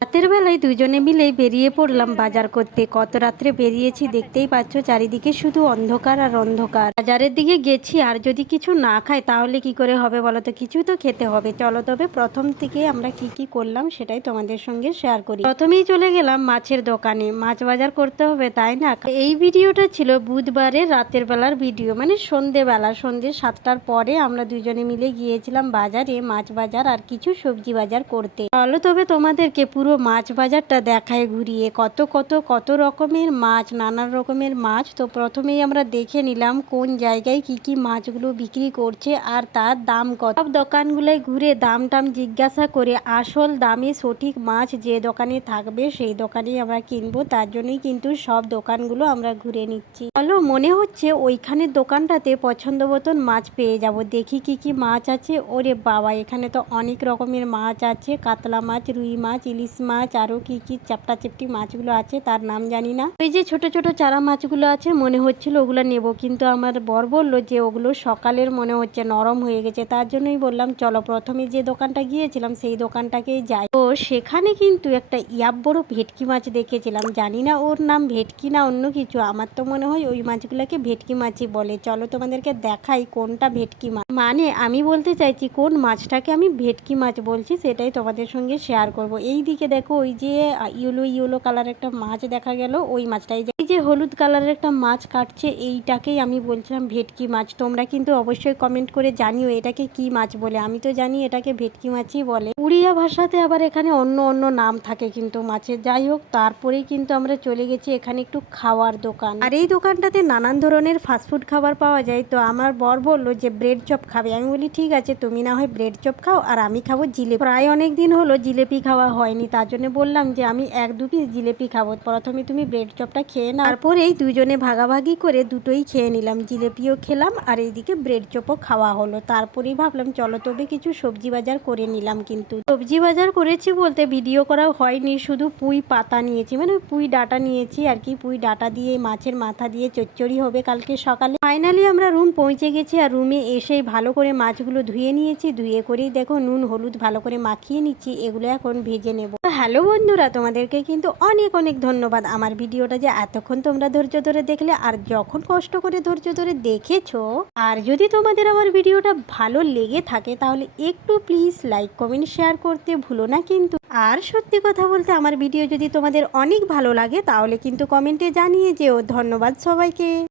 রাতের বেলায় দুজনে মিলেই বেরিয়ে পড়লাম বাজার করতে। কত রাত্রে বেরিয়েছি দেখতেই পাচ্ছ, চারিদিকে শুধু অন্ধকার আর অন্ধকার। বাজারের দিকে গেছি, আর যদি কিছু না খাই তাহলে কি করে হবে বলো তো, কিছু তো খেতে হবে। চলো তবে প্রথম থেকে আমরা কি কি করলাম সেটাই তোমাদের সঙ্গে শেয়ার করি। প্রথমেই চলে গেলাম মাছের দোকানে, মাছ বাজার করতে হবে তাই না। এই ভিডিওটা ছিল বুধবারের রাতের বেলার ভিডিও, মানে সন্ধেবেলা, সন্ধে 7টার পরে আমরা দুজনে মিলে গিয়েছিলাম বাজারে মাছ বাজার আর কিছু সবজি বাজার করতে। চলো তবে তোমাদেরকে পুরো মাছ বাজারটা দেখায় ঘুরিয়ে। কত কত কত রকমের মাছ, নানান রকমের মাছ। তো প্রথমেই আমরা দেখে নিলাম কোন জায়গায় কি কি মাছগুলো বিক্রি করছে আর তার দাম কত। সব দোকানগুলোয় ঘুরে দাম টাম জিজ্ঞাসা করে আসল দামে সঠিক মাছ যে দোকানে থাকবে সেই দোকানেই আমরা কিনবো। তার জন্যই কিন্তু সব দোকানগুলো আমরা ঘুরে নিচ্ছি। চলো, মনে হচ্ছে ওইখানের দোকানটাতে পছন্দ মতন মাছ পেয়ে যাব। দেখি কি কি মাছ আছে। ওরে বাবা, এখানে তো অনেক রকমের মাছ আছে, কাতলা মাছ, রুই মাছ, ইলিশ মাছ, আরও কি কি চাপটা চেপটি মাছগুলো আছে তার নাম জানি না। ওই যে ছোট ছোট চারা মাছগুলো আছে, মনে হচ্ছিল ওগুলো নেব, কিন্তু আমার বর বললো যে ওগুলো সকালের মনে হচ্ছে নরম হয়ে গেছে। তার জন্যই বললাম চলো প্রথমে যে দোকানটা গিয়েছিলাম সেই দোকানটাকেই যাই। তো সেখানে কিন্তু একটা ইয়াব বড় ভেটকি মাছ দেখেছিলাম, জানি না ওর নাম ভেটকি না অন্য কিছু, আমার তো মনে হয় ওই মাছগুলোকে ভেটকি মাছই বলে। চলো তোমাদেরকে দেখাই কোনটা ভেটকি মাছ, মানে আমি বলতে চাইছি কোন মাছটাকে আমি ভেটকি মাছ বলছি সেটাই তোমাদের সঙ্গে শেয়ার করব। এই দিকে দেখো, ওই যে ইয়েলো ইয়েলো কালার একটা মাছ দেখা গেল, ওই মাছটাই। এই যে হলুদ কালারের একটা মাছ কাটছে, এইটাকেই আমি বলছিলাম ভেটকি মাছ। তোমরা কিন্তু অবশ্যই কমেন্ট করে জানিও এটাকে কি মাছ বলে। আমি তো জানি এটাকে ভেটকি মাছই বলে। উড়িয়া ভাষাতে আবার এখানে অন্য অন্য নাম থাকে কিন্তু মাছের। যাই হোক, তারপরেই কিন্তু আমরা চলে গেছি এখানে একটু খাওয়ার দোকান, আর এই দোকানটাতে নানান ধরনের ফাস্টফুড খাবার পাওয়া যায়। তো আমার বর বললো যে ব্রেড চপ খাবে, আমি বলি ঠিক আছে তুমি না হয় ব্রেড চপ খাও আর আমি খাবো জিলেপি। প্রায় অনেক দিন হলো জিলেপি খাওয়া হয়নি, তার জন্য বললাম যে আমি 1-2 পিস জিলেপি খাবো, প্রথমে তুমি ব্রেড চপটা খেয়ে নাও। তারপরেই দুজনে ভাগাভাগি করে দুটোই খেয়ে নিলাম, জিলেপিও খেলাম আর এইদিকে ব্রেড চপও খাওয়া হলো। তারপরেই ভাবলাম চলো তবে কিছু সবজি বাজার করে নিলাম। কিন্তু সবজি বাজার করেছি বলতে ভিডিও করা হয়নি, শুধু পুঁই পাতা নিয়েছি, মানে পুঁই ডাঁটা নিয়েছি আর কি। পুঁই ডাঁটা দিয়ে মাছের মাথা দিয়ে চচ্চড়ি হবে কালকে সকালে। ফাইনালি আমরা রুম পৌঁছে গেছি, আর রুমে এসেই ভালো করে মাছগুলো ধুয়ে নিয়েছি। ধুয়ে করেই দেখো নুন হলুদ ভালো করে মাখিয়ে নিচ্ছি, এগুলো এখন ভেজে নেব। হ্যালো বন্ধুরা, তোমাদেরকে কিন্তু অনেক অনেক ধন্যবাদ আমার ভিডিওটা যে এতক্ষণ তোমরা ধৈর্য ধরে দেখলে, আর যখন কষ্ট করে ধৈর্য ধরে দেখেছো। আর যদি তোমাদের আমার ভিডিওটা ভালো লেগে থাকে তাহলে একটু প্লিজ লাইক কমেন্ট শেয়ার করতে ভুলো না কিন্তু। আর সত্যি কথা বলতে আমার ভিডিও যদি তোমাদের অনেক ভালো লাগে তাহলে কিন্তু কমেন্টে জানিয়ে যেও। ধন্যবাদ সবাইকে।